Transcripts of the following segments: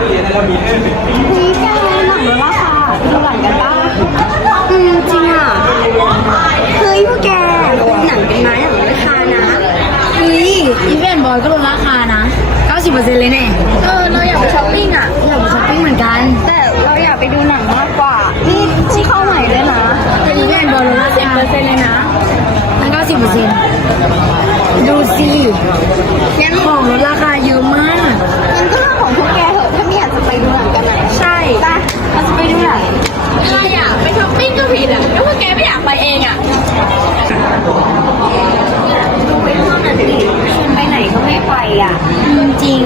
นี่จะเล่นหนังแล้วล่ะค่ะดูหลังกันป่ะอืมจริงอ่ะเฮ้ยพวกแกดูหนังเป็นไหมหนังราคานะเฮ้ยอีเวนบอยก็ลดราคานะ90%เลยแน่เออเราอยากไปช้อปปิ้งอ่ะอยากไปช้อปปิ้งเหมือนกันแต่เราอยากไปดูหนังมากกว่านี่ที่เข้าใหม่เลยนะแต่อีเวนบอยลดราคา10%เลยนะมัน90%ดูซิไรอ่ะไปช้อปปิ้งก็ผิดอ่ะแล้วแกไม่อยากไปเองอ่ะไปไหนก็ไม่ไปอ่ะจริง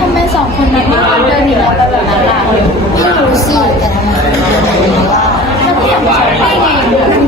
ทำไมสองคนนั้นเดินหนีมาแบบนั้นล่ะไม่รู้สิแต่ทำไมถ้าไม่อยากไปไง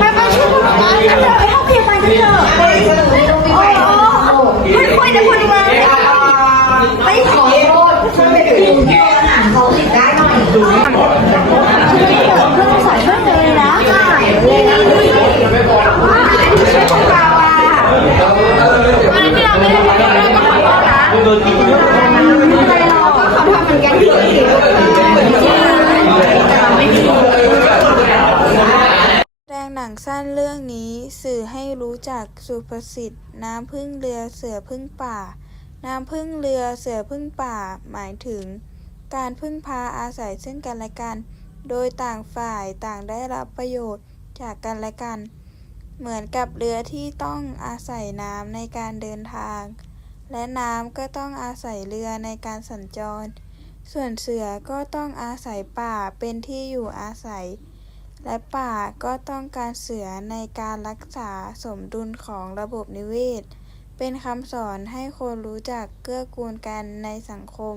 ไปไปช่วยพวกมันเถอะไปเข้าเคียงไปกันเถอะโอ้ยไม่ค่อยจะคนมาไปขอโทษฉันไม่ถึงแค่อาหารเขาติดได้หน่อยดูไม่ได้หรอกก็ขอทำเหมือนกันที่นังสั้นเรื่องนี้สื่อให้รู้จักสุภาษิตน้ำพึ่งเรือเสือพึ่งป่า น้ำพึ่งเรือเสือพึ่งป่า หมายถึง การพึ่งพาอาศัยซึ่งกันและกัน โดยต่างฝ่ายต่างได้รับประโยชน์จากกันและกัน เหมือนกับเรือที่ต้องอาศัยน้ำในการเดินทาง และน้ำก็ต้องอาศัยเรือในการสัญจร ส่วนเสือก็ต้องอาศัยป่าเป็นที่อยู่อาศัยและป่าก็ต้องการเสือในการรักษาสมดุลของระบบนิเวศ เป็นคำสอนให้คนรู้จักเกื้อกูลกันในสังคม